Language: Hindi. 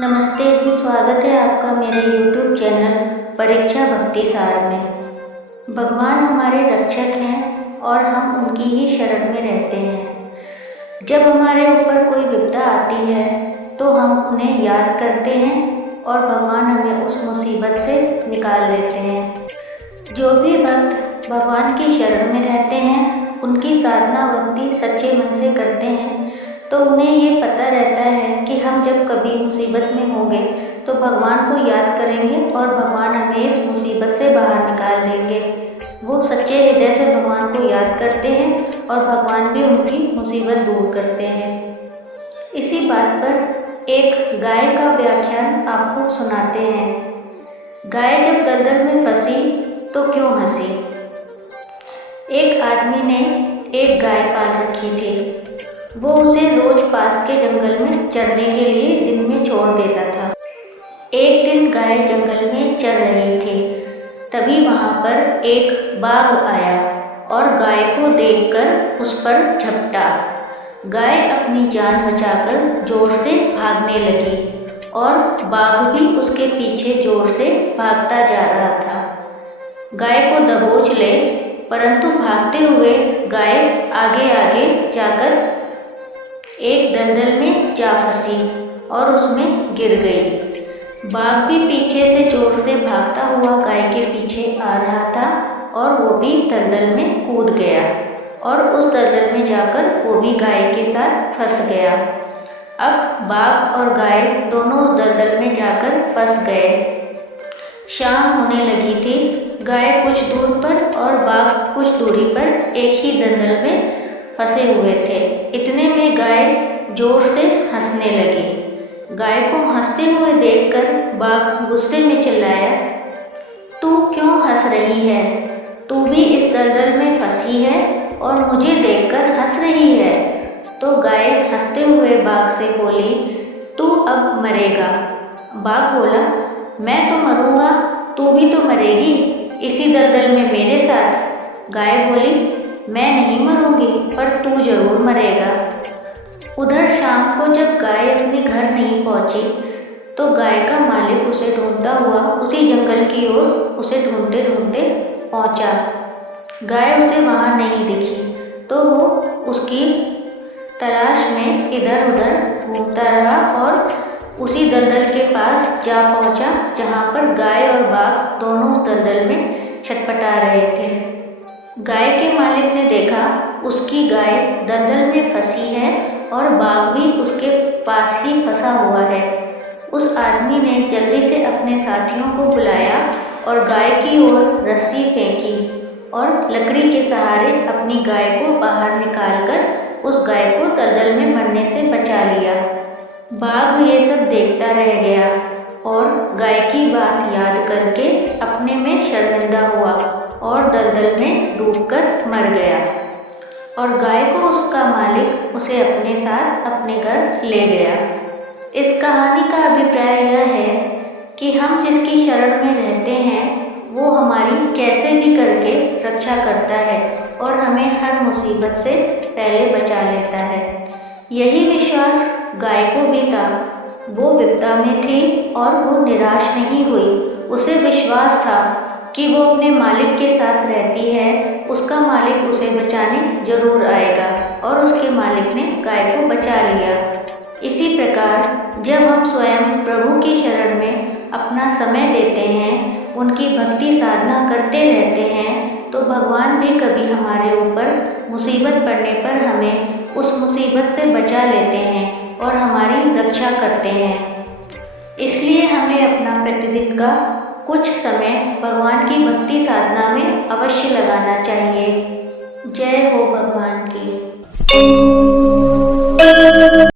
नमस्ते जी, स्वागत है आपका मेरे YouTube चैनल परीक्षा भक्ति सार में। भगवान हमारे रक्षक हैं और हम उनकी ही शरण में रहते हैं। जब हमारे ऊपर कोई विपदा आती है तो हम उन्हें याद करते हैं और भगवान हमें उस मुसीबत से निकाल लेते हैं। जो भी भक्त भगवान की शरण में रहते हैं, उनकी साधना भक्ति सच्चे मन से करते हैं तो उन्हें ये पता रहता है कि हम जब कभी मुसीबत में होंगे तो भगवान को याद करेंगे और भगवान हमें इस मुसीबत से बाहर निकाल देंगे। वो सच्चे हृदय से भगवान को याद करते हैं और भगवान भी उनकी मुसीबत दूर करते हैं। इसी बात पर एक गाय का व्याख्यान आपको सुनाते हैं। गाय जब दलदल में फंसी तो क्यों हंसी। एक आदमी ने एक गाय पाल रखी थी। वो उसे रोज पास के जंगल में चरने के लिए दिन में छोड़ देता था। एक दिन गाय जंगल में चर रही थी, तभी वहां पर एक बाघ आया और गाय को देखकर उस पर झपटा। गाय अपनी जान बचाकर जोर से भागने लगी और बाघ भी उसके पीछे जोर से भागता जा रहा था। गाय को दबोच ले, परंतु भागते हुए गाय आगे आगे जाकर एक दलदल में जा फंसी और उसमें गिर गई। बाघ भी पीछे से जोर से भागता हुआ गाय के पीछे आ रहा था और वो भी दलदल में कूद गया और उस दलदल में जाकर वो भी गाय के साथ फंस गया। अब बाघ और गाय दोनों उस दलदल में जाकर फंस गए। शाम होने लगी थी। गाय कुछ दूर पर और बाघ कुछ दूरी पर एक ही दलदल में फंसे हुए थे। इतने में गाय जोर से हंसने लगी। गाय को हंसते हुए देखकर बाघ गुस्से में चिल्लाया, तू क्यों हंस रही है? तू भी इस दलदल में फंसी है और मुझे देखकर हंस रही है। तो गाय हंसते हुए बाघ से बोली, तू अब मरेगा। बाघ बोला, मैं तो मरूंगा, तू भी तो मरेगी इसी दलदल में मेरे साथ। गाय बोली, मैं नहीं मरूंगी, पर तू जरूर मरेगा। उधर शाम को जब गाय अपने घर नहीं पहुंची तो गाय का मालिक उसे ढूंढता हुआ उसी जंगल की ओर उसे ढूंढते ढूंढते पहुंचा। गाय उसे वहां नहीं दिखी तो वो उसकी तलाश में इधर उधर घूमता रहा और उसी दलदल के पास जा पहुंचा जहां पर गाय और बाघ दोनों उस दलदल में छटपटा रहे थे। गाय के मालिक ने देखा उसकी गाय दलदल में फंसी है और बाघ भी उसके पास ही फंसा हुआ है। उस आदमी ने जल्दी से अपने साथियों को बुलाया और गाय की ओर रस्सी फेंकी और लकड़ी के सहारे अपनी गाय को बाहर निकालकर उस गाय को दलदल में मरने से बचा लिया। बाघ ये सब देखता रह गया और गाय की बात याद करके अपने में शर्मिंदा हुआ और दलदल में डूबकर मर गया। और गाय को उसका मालिक उसे अपने साथ अपने घर ले गया। इस कहानी का अभिप्राय यह है कि हम जिसकी शरण में रहते हैं वो हमारी कैसे भी करके रक्षा करता है और हमें हर मुसीबत से पहले बचा लेता है। यही विश्वास गाय को भी था। वो विपदा में थी और वो निराश नहीं हुई। उसे विश्वास था कि वो अपने मालिक के साथ रहती है, उसका मालिक उसे बचाने जरूर आएगा और उसके मालिक ने गाय को बचा लिया। इसी प्रकार जब हम स्वयं प्रभु की शरण में अपना समय देते हैं, उनकी भक्ति साधना करते रहते हैं, तो भगवान भी कभी हमारे ऊपर मुसीबत पड़ने पर हमें उस मुसीबत से बचा लेते हैं और हमारी रक्षा करते हैं। इसलिए हमें अपना प्रतिदिन का कुछ समय भगवान की भक्ति साधना में अवश्य लगाना चाहिए। जय हो भगवान की।